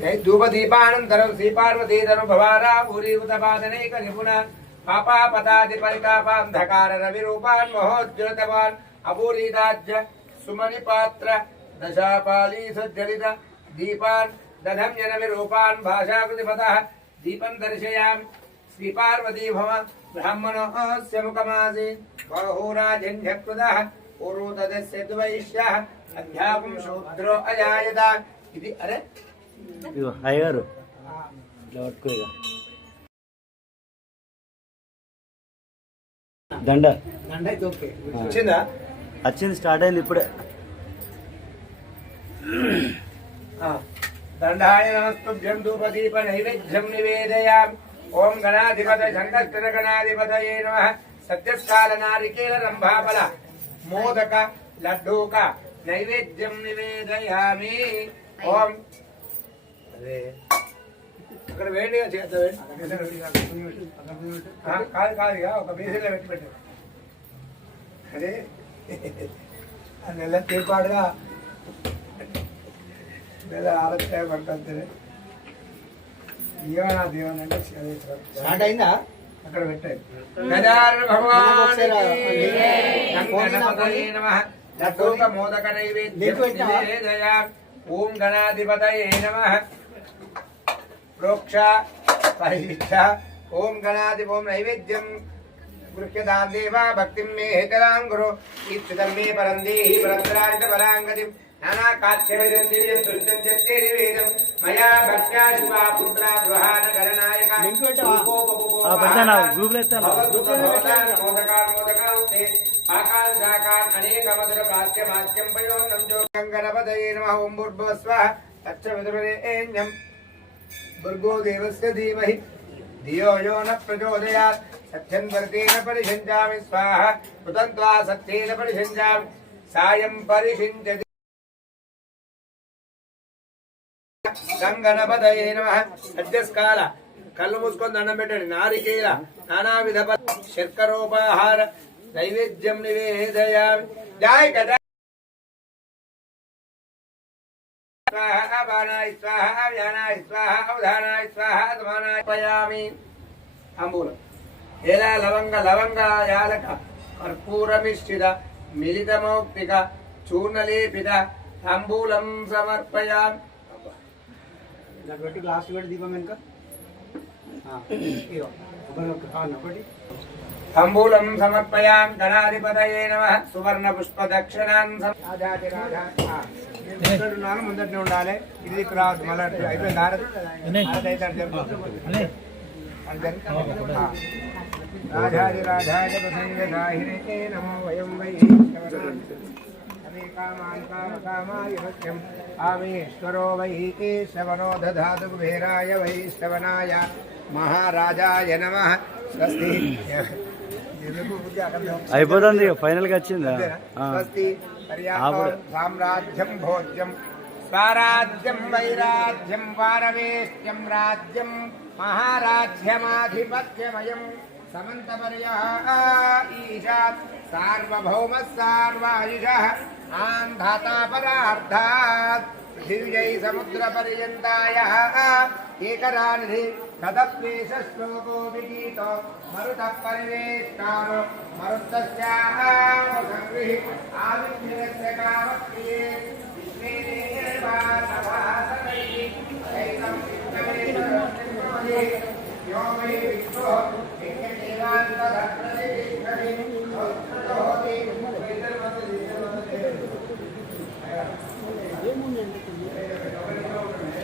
धूपदीपानन्तरं श्रीपार्वतीधरु भवारा भूरि उत पादनैकनिपुण पापापदादिपरितापान्धकार रविरूपान् महोज्ज्वलतवान् अपूरीदाज्य सुमणिपात्र दशापालीसज्जलित दीपान् दधम्यनविरूपान् भाषाकृतिपदः दीपं दर्शयामि। श्रीपार्वती भव ब्राह्मणोऽस्य मुखमासि। बहुराजन्यकृतः पूर्वतदस्य द्वैष्यः। अध्यापं शूद्रो अजायत। इति अरे ఇదిగో అయ్యగారు. ఇట్లా పట్టుకో ఇక దండ. వచ్చిందా? వచ్చింది స్టార్ట్ అయింది ఇప్పుడే. దండాయ నమస్తుభ్యం ధూపదీప నైవేద్యం నివేదయామి ఓం గణాధిపత గణాధిపతయే నమ. నారికేల మోదక లడ్డూక నైవేద్యం నివేదయామి. ఓం అదే. అక్కడ వేడిగా చేద్దాం కాదు కాదు ఒక బేసిన్లో పెట్టి పెట్టు. అదే. నెల తీర్పాడుగా నెల ఆరోగ్య పడుతుంది. దీవన దీవన అంటే స్టార్ట్ అయిందా? అక్కడ పెట్టాయి. గజానన భగవానికి గణపతయే నమః. లడ్డూక మోదక నైవేద్యం నివేదయామి. ఓం గణాధిపతయే నమః ప్రోక్ష పరిష్ట ఓం గణాధి ఓం నైవేద్యం. గృహ్యతాం దేవా భక్తిం మే హేతరాం గురు. ఈప్సితం మే పరం దేహి పరంతరాంత పరాంగతిం నానా కాచ్యవేదం దివ్యం దృష్టం జత్తే నివేదం మయా భక్త్యా శివా పుత్ర గృహాన గణనాయక. లింక్ పెట్టవా? ఆ, పెడతాను, గ్రూప్లో ఎత్తాను. भर्गो देवस्य धीमहि। धियो यो न प्रचोदयात्। सत्यं वर्तेन परिषिञ्चामि, स्वाहा। कृतं सत्येन परिषिञ्चामि। सायं परिषिञ्चति। ಗಂಗಣಪತಯೇ ನಮಃ ಅಧ್ಯಸ್ಕಾಲ ಕಲ್ಲು ಮುಸ್ಕೊಂಡು ಅಣ್ಣ ಬೆಟ್ಟಡಿ ನಾರಿಕೇಲ ನಾನಾ ವಿಧ ಶರ್ಕರೋಪಾಹಾರ ನೈವೇದ್ಯಂ ನಿವೇದಯಾಮಿ ಜಾಯ್ ಕದ సమానాయ పయామి. తాంబూలం. ఏలా లవంగ లవంగ యాలక కర్పూరమిశ్చిత మిలితమౌక్తిక చూర్ణలేపిత తాంబూలం సమర్పయామి. దాన్ని పెట్టి గ్లాస్ పెట్టి దీపం వెనుక. సమర్పయాం గణాధిపతయే నమ సువర్ణ పుష్ప దక్షిణాన్ ఉన్నాను ముందటనే ఉండాలి. ఇది మళ్ళీ అయిపోయింది అయితే ప్రసంగ నమో వయం వై అనే కామాన్ కామకామాయ సత్యం ఆమేశ్వరో వై శ్రవణో దధాతు కుబేరాయ వై శ్రవణాయ. మహారాజాయ నమ. స్వస్తి. అయిపోతుంది ఫైనల్గా వచ్చిందా. స్వస్తి. साम्राज्यम भोज्यम। स्वराज्यम वैराज्यम वारवेश्यम राज्यम महाराज्यमाधिपत्यमयम। समन्तपर्य ईशा आंधाता पदार्था आन्धातापरार्थात् समुद्र समुद्रपर्यन्तायः एकरानिधि तदप्रेशश्लोको विगीतो मरुतः परिवेष्टारो मरुतस्याः सङ्गृहि आदित्य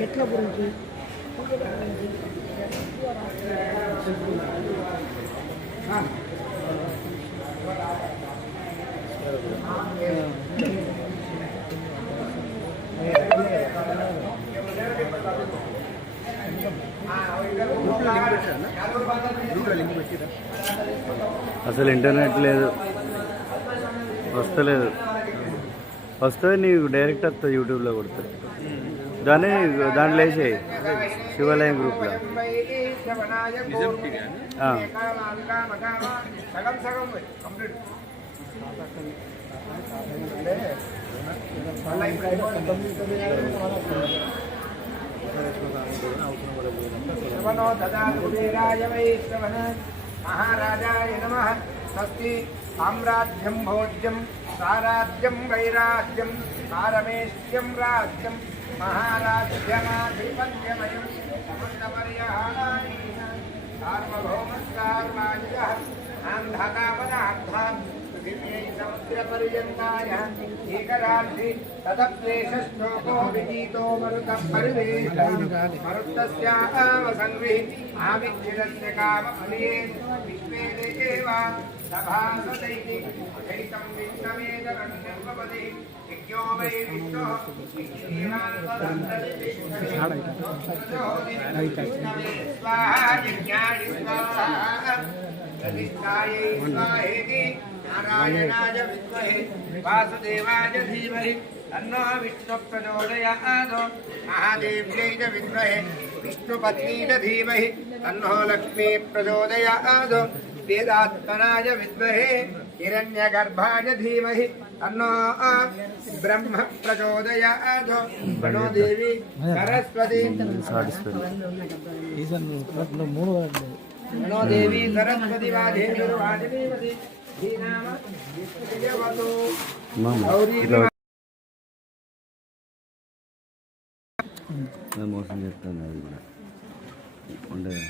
చెట్ల గురించి? అసలు ఇంటర్నెట్ లేదు. వస్తలేదు. వస్తుంది నీకు డైరెక్ట్ వస్తుంది యూట్యూబ్లో కొడుతుంది దాన్ని దాంట్లో వేసేయి శివాలయం గ్రూప్లో. మహారాజాయ సగం సగం సామ్రాజ్యం భోజ్యం సారాజ్యం వైరాజ్యం పారమేష్ట్యం రాజ్యం మహారాజ్యమాధిపత్యమయం. సమస్తపర్యాణాని సార్వభౌమస్సార్వాయుగ అంధకామన సముద్రపర్యంతాయ ఏకరాత్రి తదక్లేశశ్లోకో విజీతో మరుత పరివేశమరుతస్యావసంగృహి ఆవిచ్చిరస్య కామ ఫలే విశ్వే దేవ సభాసతైతి అథైతం విత్తమేదరణ్యపదే యజ్ఞో వై విష్ణో స్వాహ స్వాహ नारायणाय विद्महे वासुदेवाय धीमहि तन्नो विष्णु प्रचोदयात् महादेव्यै च विद्महे विष्णुपत्नी च धीमहि तन्नो लक्ष्मी प्रचोदयात् वेदात्मनाय विद्महे हिरण्यगर्भाय धीमहि तन्नो ब्रह्म प्रचोदयात् प्रणो देवी सरस्वती प्रणो देवी सरस्वती वाधेर्वादिनीवति धीनाम विष्णुदेवतो మామ గౌరీ ఇట్లా మోసం చేస్తాను అది కూడా ఉండదు